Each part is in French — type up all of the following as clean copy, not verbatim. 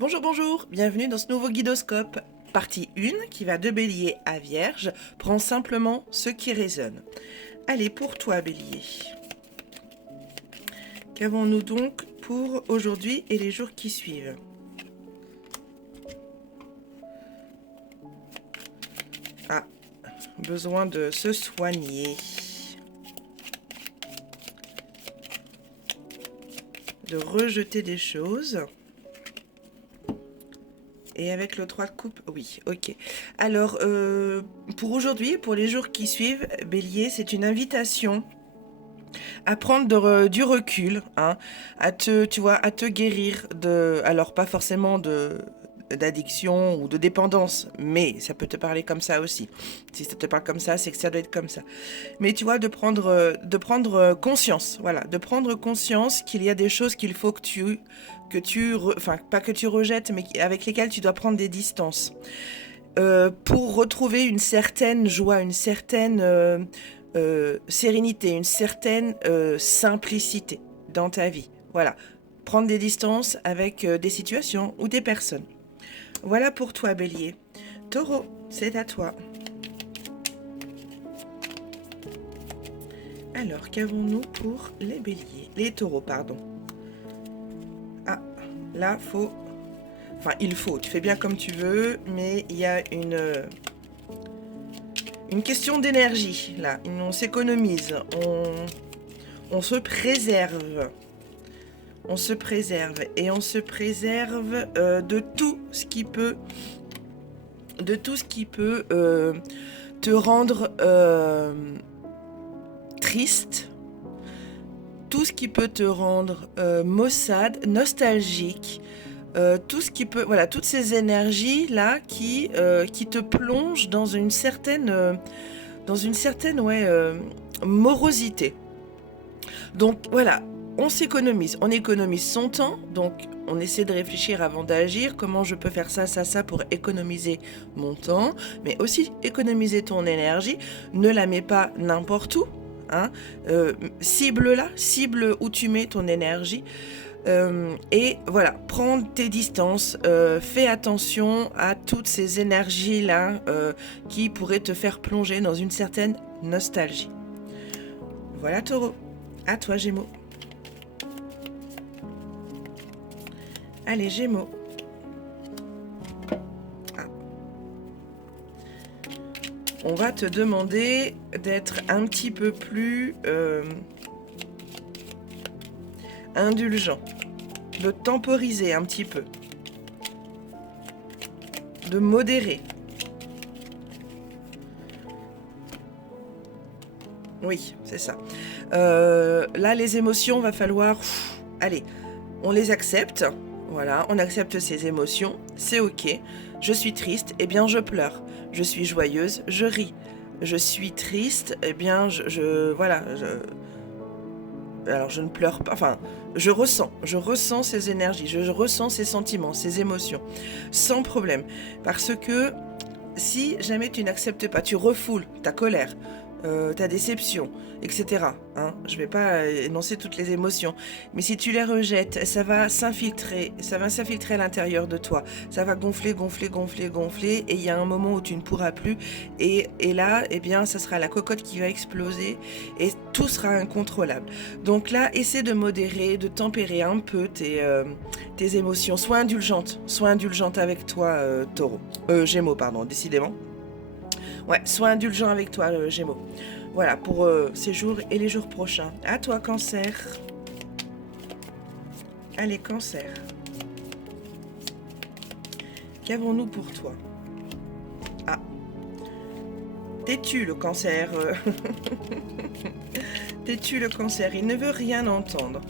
Bonjour, bonjour, bienvenue dans ce nouveau guidoscope. Partie 1 qui va de Bélier à Vierge, prends simplement ce qui résonne. Allez, pour toi Bélier. Qu'avons-nous donc pour aujourd'hui et les jours qui suivent? Ah, besoin de se soigner. De rejeter des choses. Et avec le 3 de coupe, oui, ok. Alors, pour aujourd'hui, pour les jours qui suivent, Bélier, c'est une invitation à prendre du recul, hein, tu vois, à te guérir de, alors pas forcément d'addiction ou de dépendance, mais ça peut te parler comme ça aussi. Si ça te parle comme ça, c'est que ça doit être comme ça. Mais tu vois, de prendre conscience, voilà, de prendre conscience qu'il y a des choses qu'il faut enfin, pas que tu rejettes, mais avec lesquelles tu dois prendre des distances. Pour retrouver une certaine joie, une certaine sérénité, une certaine simplicité dans ta vie. Voilà, prendre des distances avec des situations ou des personnes. Voilà pour toi, Bélier. Taureau, c'est à toi. Alors, qu'avons-nous pour les béliers? Les taureaux, pardon. Ah, là, faut... Enfin, il faut, tu fais bien comme tu veux, mais il y a une question d'énergie, là. On s'économise, on se préserve. On se préserve, et on se préserve de tout ce qui peut... te rendre triste, tout ce qui peut te rendre maussade, nostalgique, tout ce qui peut, voilà, toutes ces énergies là qui te plongent dans une certaine morosité. Donc voilà, on économise son temps, donc on essaie de réfléchir avant d'agir, comment je peux faire ça pour économiser mon temps, mais aussi économiser ton énergie, ne la mets pas n'importe où, hein, cible où tu mets ton énergie, et voilà, prends tes distances, fais attention à toutes ces énergies-là qui pourraient te faire plonger dans une certaine nostalgie. Voilà Taureau, à toi Gémeaux. Allez Gémeaux. Ah. On va te demander d'être un petit peu plus indulgent, de temporiser un petit peu, de modérer. Oui, c'est ça. Là, les émotions, va falloir... allez, on les accepte. Voilà, on accepte ces émotions. C'est ok. Je suis triste, eh bien je pleure. Je suis joyeuse, je ris. Je suis triste, eh bien alors je ne pleure pas, enfin, je ressens ces énergies, je ressens ces sentiments, ces émotions, sans problème. Parce que si jamais tu n'acceptes pas, tu refoules ta colère, ta déception, etc. Hein, je ne vais pas énoncer toutes les émotions, mais si tu les rejettes, ça va s'infiltrer à l'intérieur de toi. Ça va gonfler, et il y a un moment où tu ne pourras plus, et là, eh bien, ça sera la cocotte qui va exploser, et tout sera incontrôlable. Donc là, essaie de modérer, de tempérer un peu tes émotions. Sois indulgente avec toi, Taureau. Gémeaux, pardon, décidément. Ouais, sois indulgent avec toi, Gémeaux. Voilà, pour ces jours et les jours prochains. À toi, Cancer. Allez, Cancer. Qu'avons-nous pour toi? Ah. Têtu, le Cancer. Têtu, le Cancer. Il ne veut rien entendre.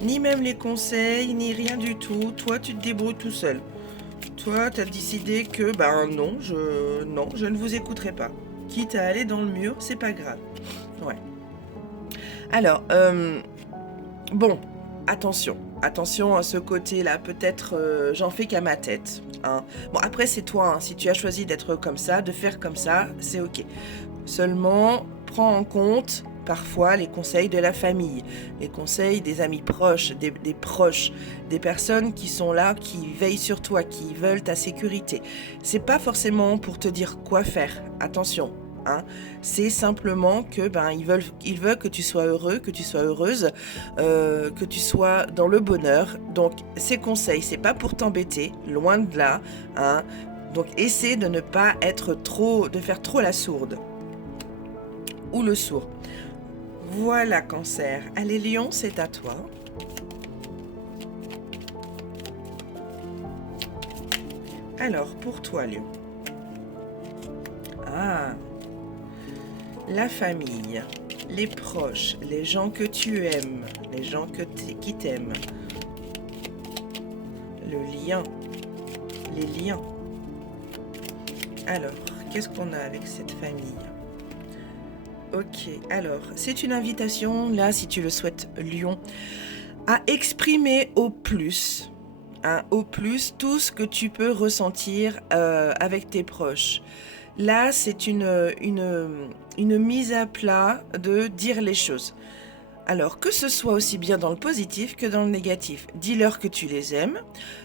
Ni même les conseils, ni rien du tout. Toi, tu te débrouilles tout seul. Toi, t'as décidé que, non, je ne vous écouterai pas. Quitte à aller dans le mur, c'est pas grave. Ouais. Alors, bon, attention à ce côté-là. Peut-être, j'en fais qu'à ma tête. Hein. Bon, après, c'est toi. Hein. Si tu as choisi d'être comme ça, de faire comme ça, c'est ok. Seulement, prends en compte parfois les conseils de la famille, les conseils des amis proches, des proches, des personnes qui sont là, qui veillent sur toi, qui veulent ta sécurité. C'est pas forcément pour te dire quoi faire, attention. Hein. C'est simplement que ils veulent que tu sois heureux, que tu sois heureuse, que tu sois dans le bonheur. Donc ces conseils, c'est pas pour t'embêter, loin de là. Hein. Donc essaie de ne pas de faire trop la sourde ou le sourd. Voilà, Cancer. Allez, Lion, c'est à toi. Alors, pour toi, Lion. Ah, la famille, les proches, les gens que tu aimes, les gens qui t'aiment, le lien, les liens. Alors, qu'est-ce qu'on a avec cette famille ? Ok, alors, c'est une invitation, là, si tu le souhaites, Lion, à exprimer au plus tout ce que tu peux ressentir avec tes proches. Là, c'est une mise à plat de dire les choses. Alors, que ce soit aussi bien dans le positif que dans le négatif. Dis-leur que tu les aimes,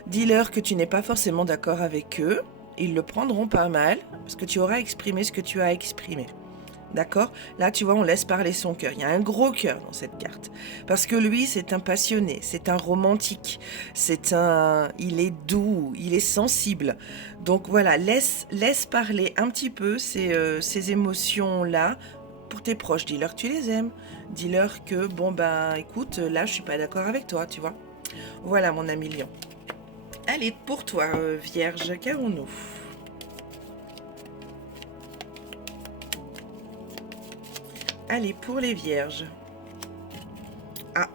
dis-leur que tu n'es pas forcément d'accord avec eux, ils le prendront pas mal, parce que tu auras exprimé ce que tu as exprimé. D'accord ? Là, tu vois, on laisse parler son cœur. Il y a un gros cœur dans cette carte. Parce que lui, c'est un passionné, c'est un romantique, il est doux, il est sensible. Donc voilà, laisse parler un petit peu ces émotions-là pour tes proches. Dis-leur que tu les aimes. Dis-leur que, écoute, là, je suis pas d'accord avec toi, tu vois. Voilà, mon ami Lion. Allez, pour toi, Vierge, qu'avons-nous ? Allez, pour les vierges. Ah.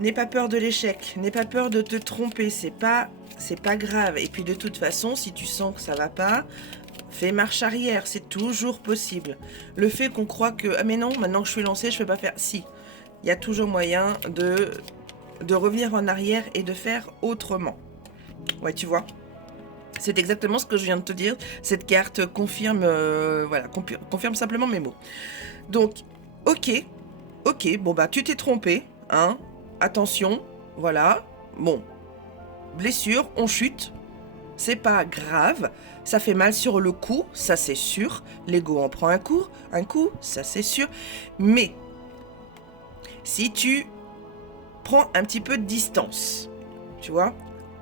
N'aie pas peur de l'échec. N'aie pas peur de te tromper. C'est pas grave. Et puis de toute façon, si tu sens que ça va pas, fais marche arrière. C'est toujours possible. Le fait qu'on croit que, ah mais non, maintenant que je suis lancée, je peux pas faire. Si. Il y a toujours moyen de revenir en arrière et de faire autrement. Ouais, tu vois. C'est exactement ce que je viens de te dire. Cette carte confirme, confirme simplement mes mots. Donc, ok, tu t'es trompé, hein. Attention, voilà. Bon, blessure, on chute. C'est pas grave. Ça fait mal sur le coup, ça c'est sûr. L'ego en prend un coup, ça c'est sûr. Mais si tu prends un petit peu de distance, tu vois,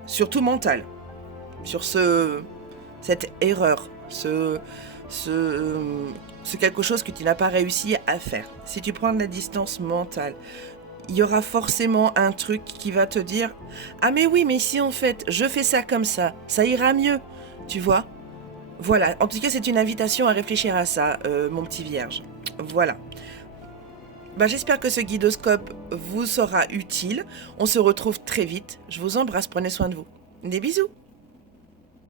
surtout mentale, sur cette erreur, ce quelque chose que tu n'as pas réussi à faire. Si tu prends de la distance mentale, il y aura forcément un truc qui va te dire « Ah mais oui, mais si en fait je fais ça comme ça ira mieux. » Tu vois ? Voilà, en tout cas c'est une invitation à réfléchir à ça, mon petit vierge. Voilà. J'espère que ce guidoscope vous sera utile. On se retrouve très vite. Je vous embrasse, prenez soin de vous. Des bisous.